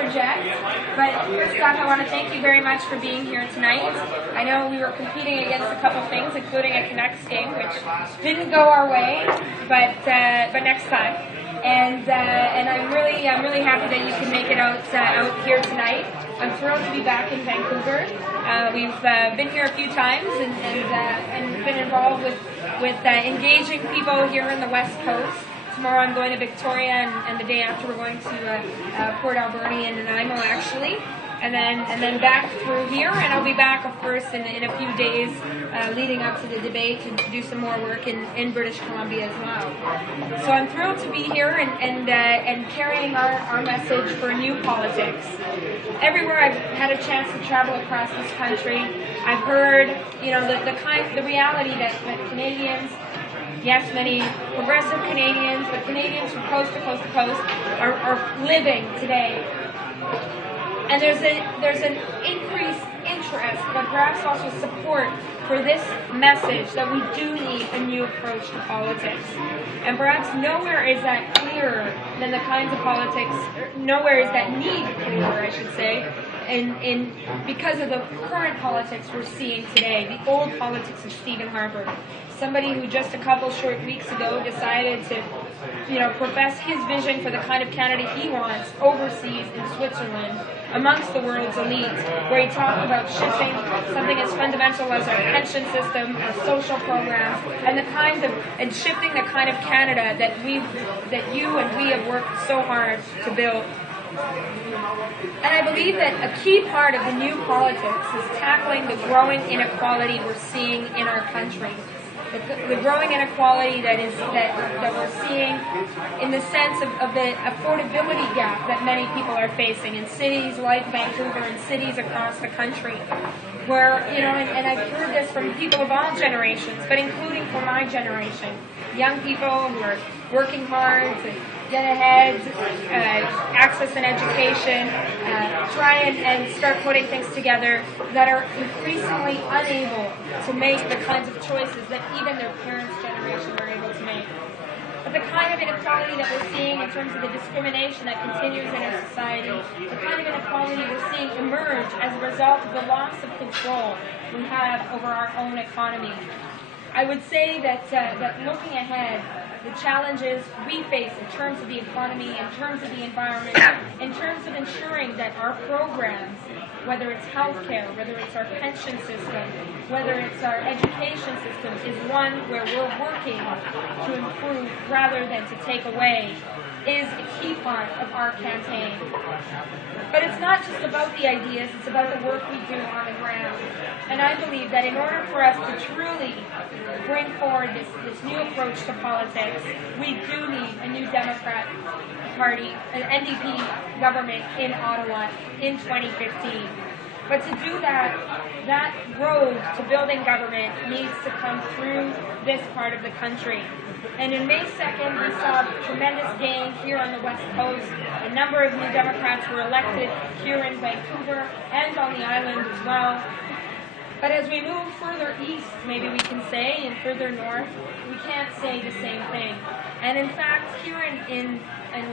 project. But first off, I want to thank you very much for being here tonight. I know we were competing against a couple things, including a Canucks game, which didn't go our way, but next time. And I'm really happy that you can make it out here tonight. I'm thrilled to be back in Vancouver. We've been here a few times and been involved with engaging people here in the West Coast. Tomorrow I'm going to Victoria, and the day after we're going to Port Alberni and Nanaimo, actually. And then back through here, and I'll be back, of course, in a few days leading up to the debate to do some more work in British Columbia as well. So I'm thrilled to be here and carrying our message for new politics. Everywhere I've had a chance to travel across this country, I've heard, the reality that Canadians, yes, many progressive Canadians, but Canadians from coast to coast to coast are living today. And there's an increased interest, but perhaps also support for this message that we do need a new approach to politics. And perhaps nowhere is that clearer than the kinds of politics, nowhere is that need clearer, I should say, because of the current politics we're seeing today, the old politics of Stephen Harper. Somebody who just a couple short weeks ago decided to, profess his vision for the kind of Canada he wants overseas in Switzerland, amongst the world's elite, where he talked about shifting something as fundamental as our pension system, our social programs, and shifting the kind of Canada that you and we have worked so hard to build. And I believe that a key part of the new politics is tackling the growing inequality we're seeing in our country. The growing inequality that we're seeing in the sense of the affordability gap that many people are facing in cities like Vancouver and cities across the country, where, and I've heard this from people of all generations, but including from my generation, young people who are working hard to get ahead, access an education, try and start putting things together, that are increasingly unable to make the kinds of choices that even their parents' generation were able to make. But the kind of inequality that we're seeing in terms of the discrimination that continues in our society, the kind of inequality we're seeing emerge as a result of the loss of control we have over our own economy. I would say that looking ahead, the challenges we face in terms of the economy, in terms of the environment, in terms of ensuring that our programs, whether it's healthcare, whether it's our pension system, whether it's our education system, is one where we're working to improve rather than to take away, is a key part of our campaign. But it's not just about the ideas, it's about the work we do on the ground. And I believe that in order for us to truly bring forward this new approach to politics, we do need a new Democrat Party, an NDP government in Ottawa in 2015. But to do that road to building government needs to come through this part of the country. And in May 2nd, we saw tremendous gain here on the West Coast. A number of new Democrats were elected here in Vancouver and on the island as well. But as we move further east, maybe we can say, and further north, we can't say the same thing. And in fact, here in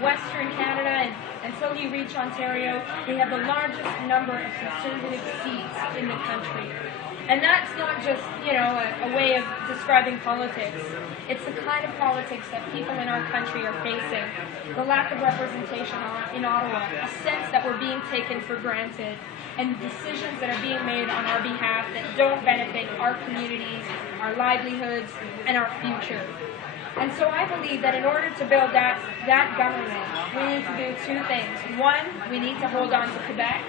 Western Canada, and until you reach Ontario, we have the largest number of Conservative seats in the country. And that's not just, a way of describing politics. It's the kind of politics that people in our country are facing. The lack of representation in Ottawa, a sense that we're being taken for granted, and decisions that are being made on our behalf that don't benefit our communities, our livelihoods, and our future. And so I believe that in order to build that government, we need to do two things. One, we need to hold on to Quebec.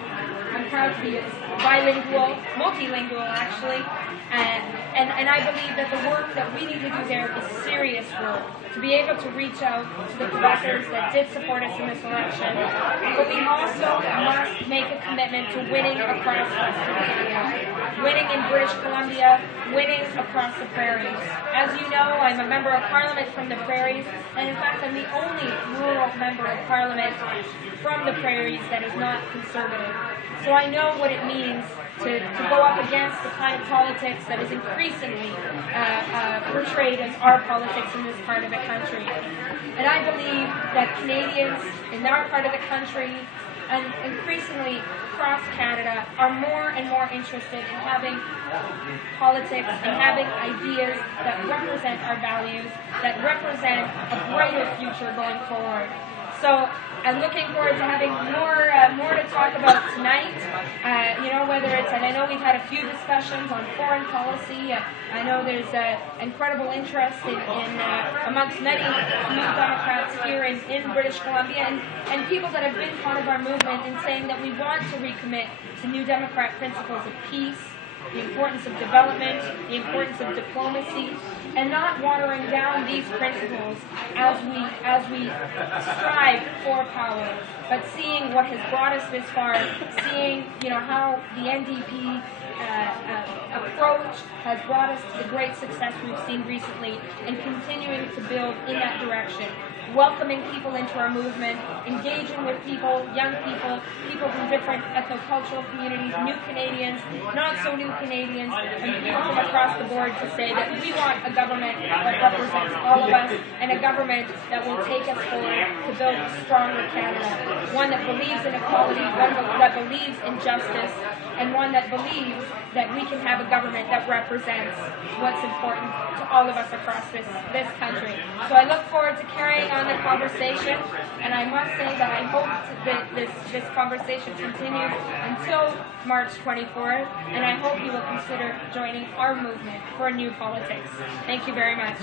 I'm proud to be bilingual, multilingual actually, and I believe that the work that we need to do there is serious work, to be able to reach out to the Quebecers that did support us in this election. But we also must make a commitment to winning across Western Canada, winning in British Columbia, winning across the prairies. As you know, I'm a member of Parliament from the prairies, and in fact I'm the only rural member of Parliament from the prairies that is not Conservative. So I know what it means to go up against the kind of politics that is increasingly portrayed as our politics in this part of the country. And I believe that Canadians in our part of the country and increasingly across Canada are more and more interested in having politics and having ideas that represent our values, that represent a brighter future going forward. So I'm looking forward to having more to talk about tonight. Whether it's, and I know we've had a few discussions on foreign policy. I know there's incredible interest in amongst many New Democrats here in British Columbia and people that have been part of our movement in saying that we want to recommit to New Democrat principles of peace, the importance of development, the importance of diplomacy, and not watering down these principles as we strive for power, but seeing what has brought us this far, seeing how the NDP approach has brought us to the great success we've seen recently, and continuing to build in that direction. Welcoming people into our movement, engaging with people, young people, people from different ethnocultural communities, new Canadians, not so new Canadians, and people from across the board to say that we want a government that represents all of us and a government that will take us forward to build a stronger Canada, one that believes in equality, one that believes in justice, and one that believes that we can have a government that represents what's important to all of us across this country. So I look forward to carrying on the conversation, and I must say that I hope that this conversation continues until March 24th, and I hope you will consider joining our movement for new politics. Thank you very much.